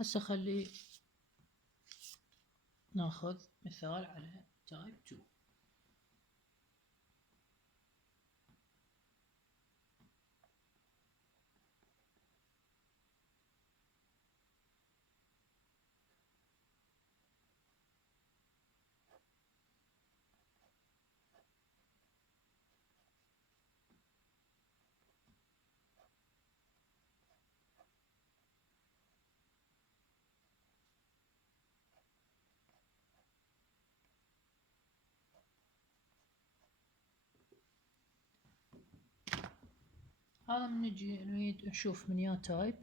هسه خلي ناخذ مثال على تايب 2. هذا من نجي نريد نشوف من يا تايب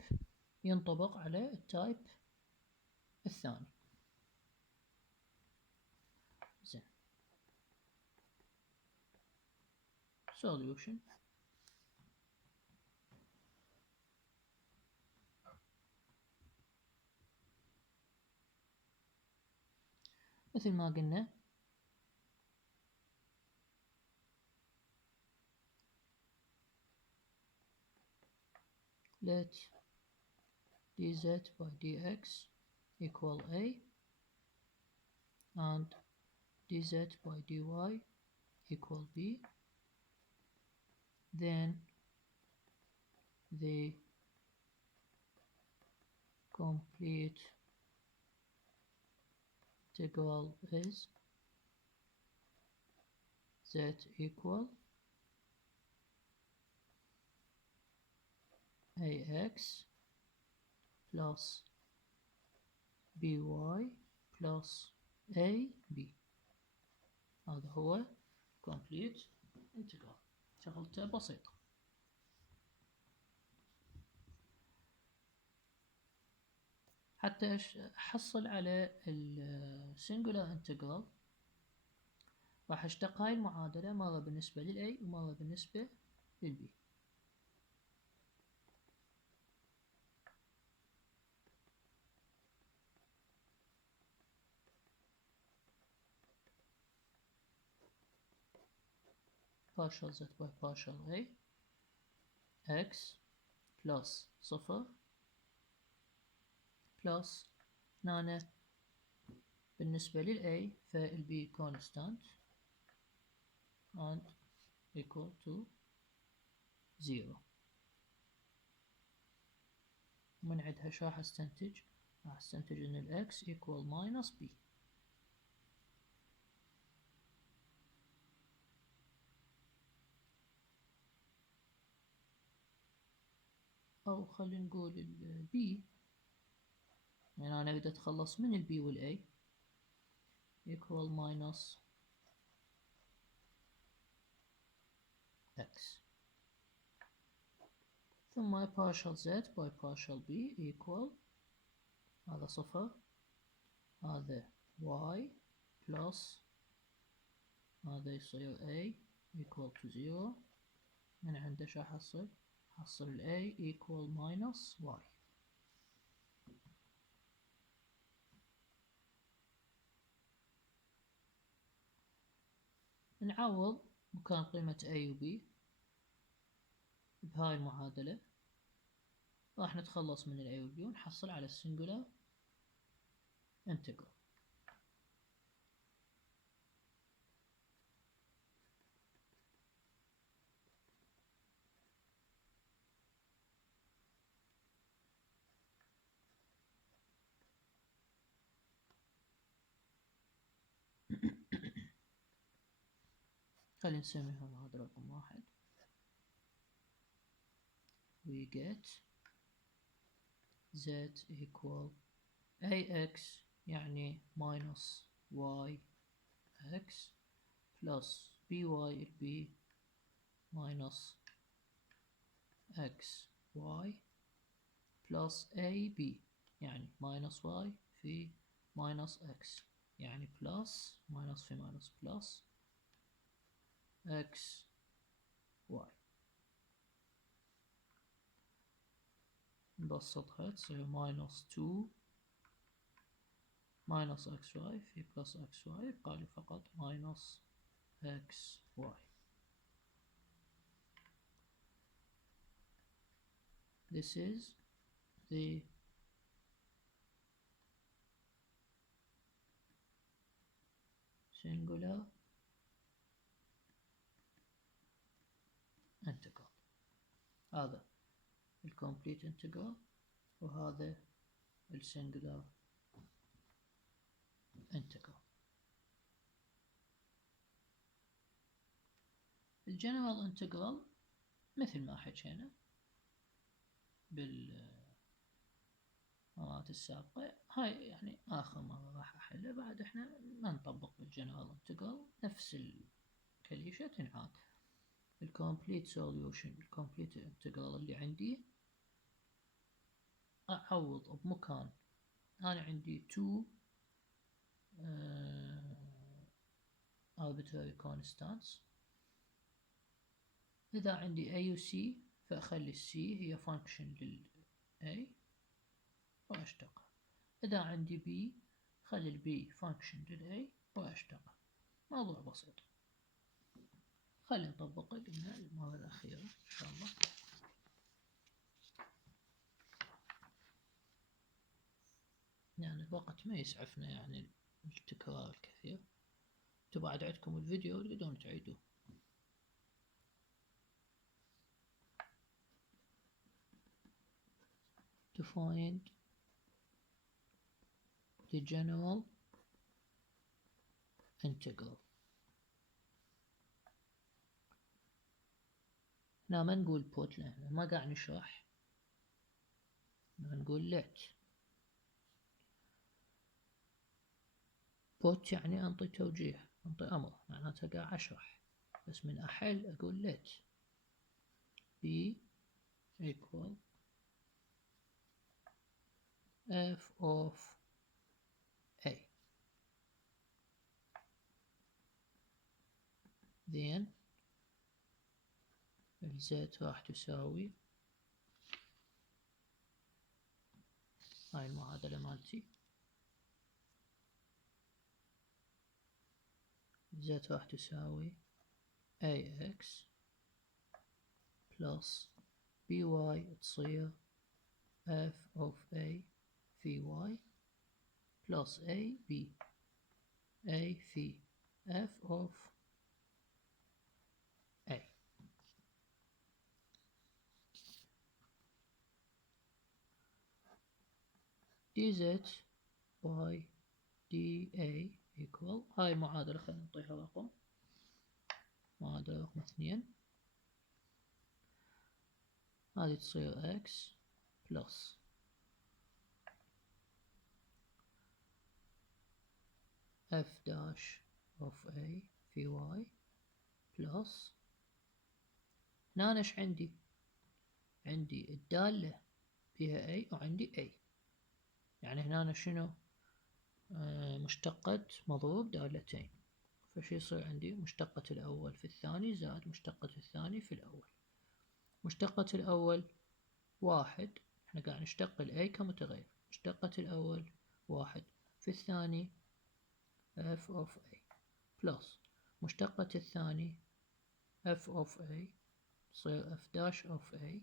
ينطبق على التايب الثاني. زين solution مثل ما قلنا let dz by dx equal a and dz by dy equal b, then the complete integral is z equal ax plus by plus ab. هذا هو complete integral. شغلته بسيطة. حتى أحصل على السنجولار انتجرال راح أشتق هاي المعادلة مرة بالنسبة للA ومرة بالنسبة للB. partial z by partial A x plus صفر plus هنا بالنسبة للA فالB constant and equal to 0. ومن عندها شو راح استنتج؟ راح استنتج ان ال x equal minus b. او خلينا نقول ال b، يعني انا اقدر اتخلص من ال b وال a equal minus x، ثم partial z by partial b equal هذا صفر، هذا y plus هذا يصير a equal to 0. من عنده شو حصل؟ حصل ال a equal minus y. نعوض مكان قيمة a و b بهاي المعادلة، راح نتخلص من ال a و b ونحصل على السنجولار انتجرال. خلينا نسميها معادلة رقم 1. we get z equal ax يعني minus yx plus by b minus xy plus ab يعني minus y في minus x يعني plus minus في minus plus x y. نبسطها تصير minus 2 minus xy في plus xy يبقى لي فقط minus xy. This is the singular integral. هذا الكومبليت انتجرال وهذا السنجولار انتجرال. الجنرال انتجرال مثل ما حكينا بالمرات السابقة، هاي يعني آخر مرة راح أحله، بعد إحنا ما نطبق بالجنرال انتجرال، نفس الكليشة تنعاد. الكومبليت سوليوشن، الكومبليت انتجرال اللي عندي أعوض بمكان أنا عندي 2 arbitrary constants. إذا عندي A و C فأخلي C هي function لل A وأشتغل. إذا عندي B خلي ال B function لل A وأشتغل. موضوع بسيط. خلينا نطبقه قلنا المرة الأخيرة إن شاء الله. يعني الوقت ما يسعفنا يعني التكرار الكثير. انتوا بعد عندكم الفيديو تقدرون تعيدوه. To find the general integral. هنا ما نقول put، لأن ما قاعد نشرح، نقول let. put يعني أنطي توجيه، أنطي أمر، معناتها قاعد أشرح، بس من أحل أقول let b equal f of a. then الزيت راح تساوي، هاي المعادلة مالتي، زيت راح تساوي ax plus by تصير f of a في y plus a في f of a. dz by dA equal، هاي المعادلة خلينا نعطيها رقم، معادلة رقم 2، هذه تصير x plus f dash of a في y plus، هنا ايش عندي؟ عندي الدالة فيها a وعندي a، يعني هنا شنو؟ مشتقة مضروب دالتين، فشي يصير عندي مشتقة الأول في الثاني زائد مشتقة الثاني في الأول. مشتقة الأول 1، احنا قاعد نشتق ال A كمتغير، مشتقة الأول 1 في الثاني f of a plus مشتقة الثاني f of a تصير f dash of a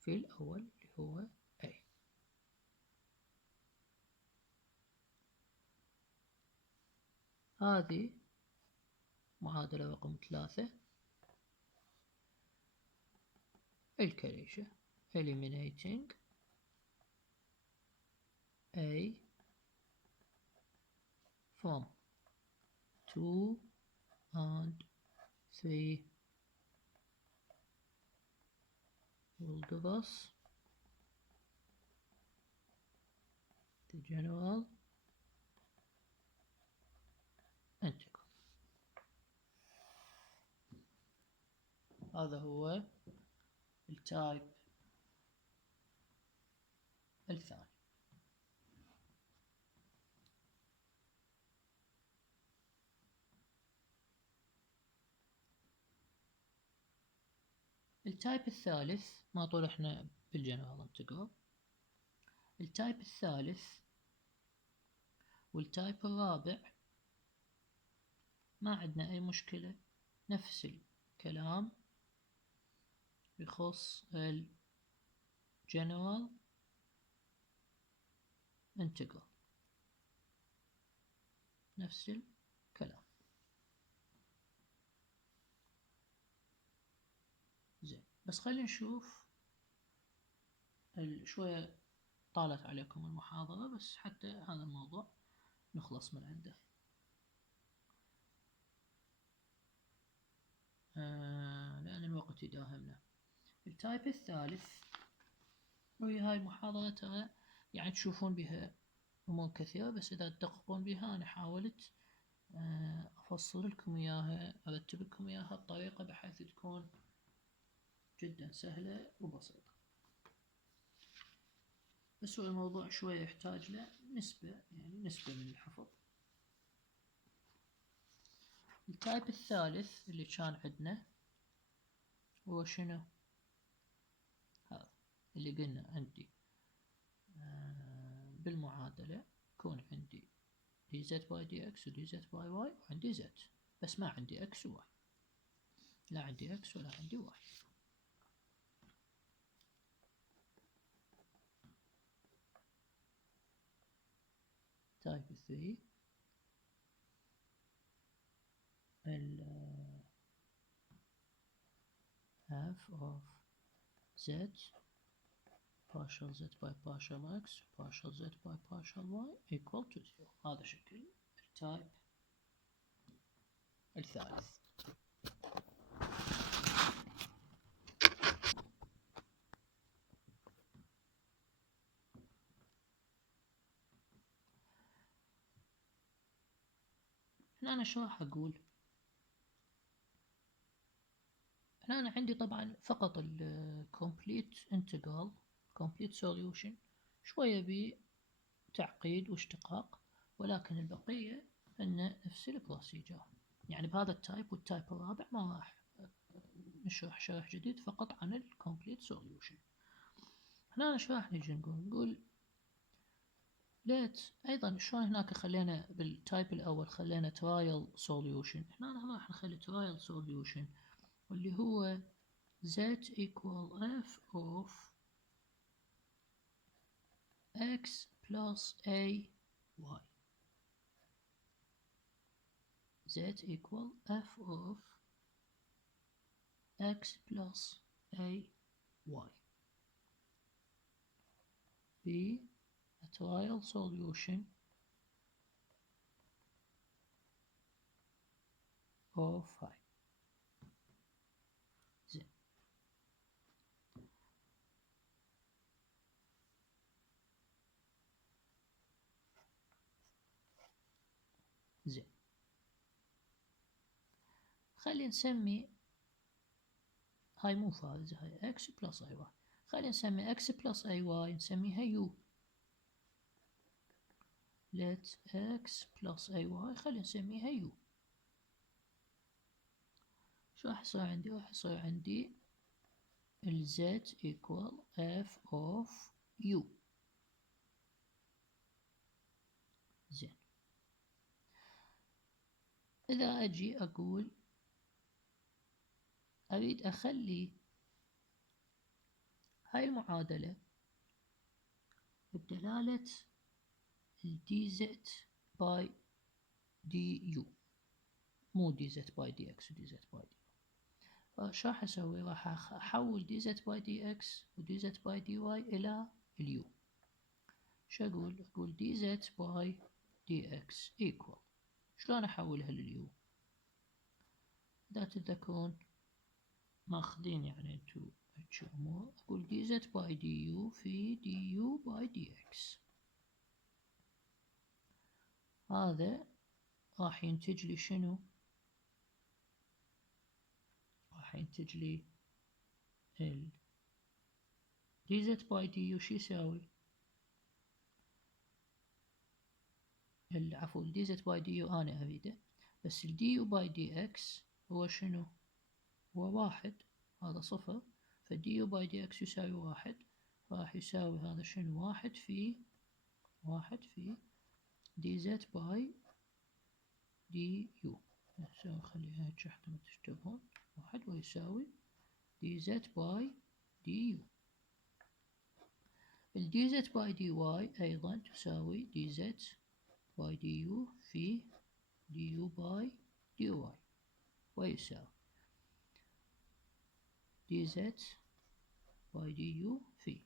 في الأول اللي هو a. هذه معادلة رقم 3 الكليشة eliminating a from 2 and 3 will give us the general integral. هذا هو التايب الثاني. التايب الثالث ما طول احنا بالجنرال انتجرال. التايب الثالث والتايب الرابع ما عندنا اي مشكلة، نفس الكلام يخص الجنرال انتجرال، نفس الكلام. بس خلينا نشوف شوية طالت عليكم المحاضرة، بس حتى هذا الموضوع نخلص من عنده. لأن الوقت يداهمنا. التايب الثالث، وهي هاي المحاضرة ترى يعني تشوفون بها أمور كثيرة، بس إذا تدققون بها أنا حاولت أفصل لكم إياها، أرتب لكم إياها بطريقة بحيث تكون جدا سهلة وبسيطة. بس هو الموضوع شوية يحتاج له نسبة من الحفظ. التايب الثالث اللي كان عندنا هو شنو؟ هذا اللي قلنا عندي بالمعادلة يكون عندي دي زد باي دي اكس ودي زد باي واي، وعندي زد بس ما عندي اكس وواي، لا عندي اكس ولا عندي واي. تايب 3 half of z partial z by partial x partial z by partial y equal to 0. هذا شكل التايب الثالث. هنا أنا شو راح أقول؟ هنا أنا عندي طبعا فقط ال complete integral complete solution، شوية بتعقيد واشتقاق، ولكن البقية أن نفس البروسيجر. يعني بهذا التايب والتايب الرابع ما راح نشرح شرح جديد فقط عن ال complete solution. هنا ايش راح نجي نقول ليت ايضا شلون هناك خلينا بالتايب الاول خلينا ترايل سوليوشن، هنا راح نخلي ترايل سوليوشن واللي هو z equal f of x plus a y. z equal f of x plus a y be a trial solution of phi. زين زين خلي نسمي هاي مو فارزة، هاي x plus ay. خلي نسمي x plus ay نسميها u. let x plus ay خلي نسميها u. شو راح يصير عندي؟ راح يصير عندي ال z equal f of u. زين إذا أجي أقول أريد أخلي هاي المعادلة بدلالة ال dz by du، مو dz by dx و dz by du. فشو راح أسوي؟ راح أحول dz by dx و dz by dy إلى اليو. شو أقول؟ أقول dz by dx equal، شلون أحولها لليو؟ إذا تتذكرون ماخذين يعني انتو هيجي أمور، أقول dz by du في du by dx. هذا راح ينتج لي شنو؟ راح ينتج لي ال dz by du شو يساوي؟ عفوا ال dz by du أنا أريده، بس ال du by dx هو شنو؟ هو واحد، هذا صفر، ف du by dx يساوي واحد، راح يساوي هذا شنو؟ واحد في dz by du. خليها هيك حتى ما تشتبهون، واحد ويساوي dz by du. ال dz by dy أيضا تساوي dz by du في du by dy ويساوي دي زد باي دي يو في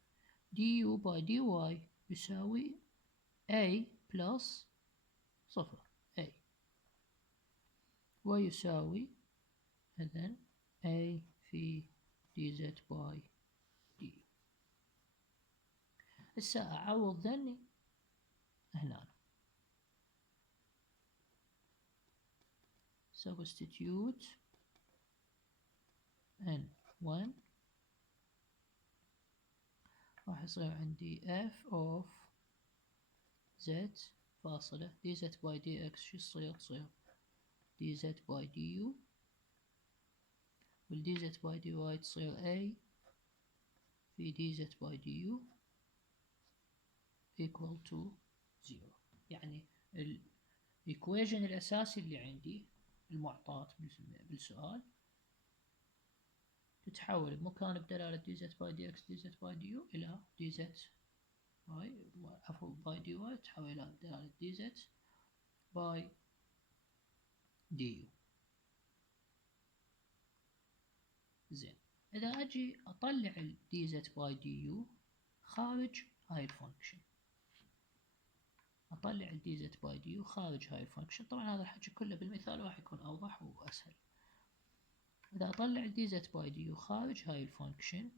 دي يو باي دي واي يساوي A بلس صفر A ويساوي إذن A في دي زد باي دي. هسه أعوض ذني هنا substitute N1 راح يصير عندي F of Z فاصلة دي زد باي دي اكس شو تصير دي زد باي دي يو والدي زد باي دي واي تصير A في دي زد باي دي يو equal to 0. يعني الإيكويجن الأساسي اللي عندي المعطاة بالسؤال تتحول بمكان بدلالة دي زد باي دي اكس دي زد باي دي يو إلى دي زد باي عفوا باي دي واي تتحول إلى بدلالة دي زد باي دي يو. زين إذا أجي أطلع ال دي زد باي دي يو خارج هاي الفانكشن أطلع ال دي زد باي دي يو خارج هاي الفانكشن. طبعا هذا الحكي كله بالمثال راح يكون أوضح وأسهل. إذا أطلع ال دي زد باي دي يو خارج هاي الفانكشن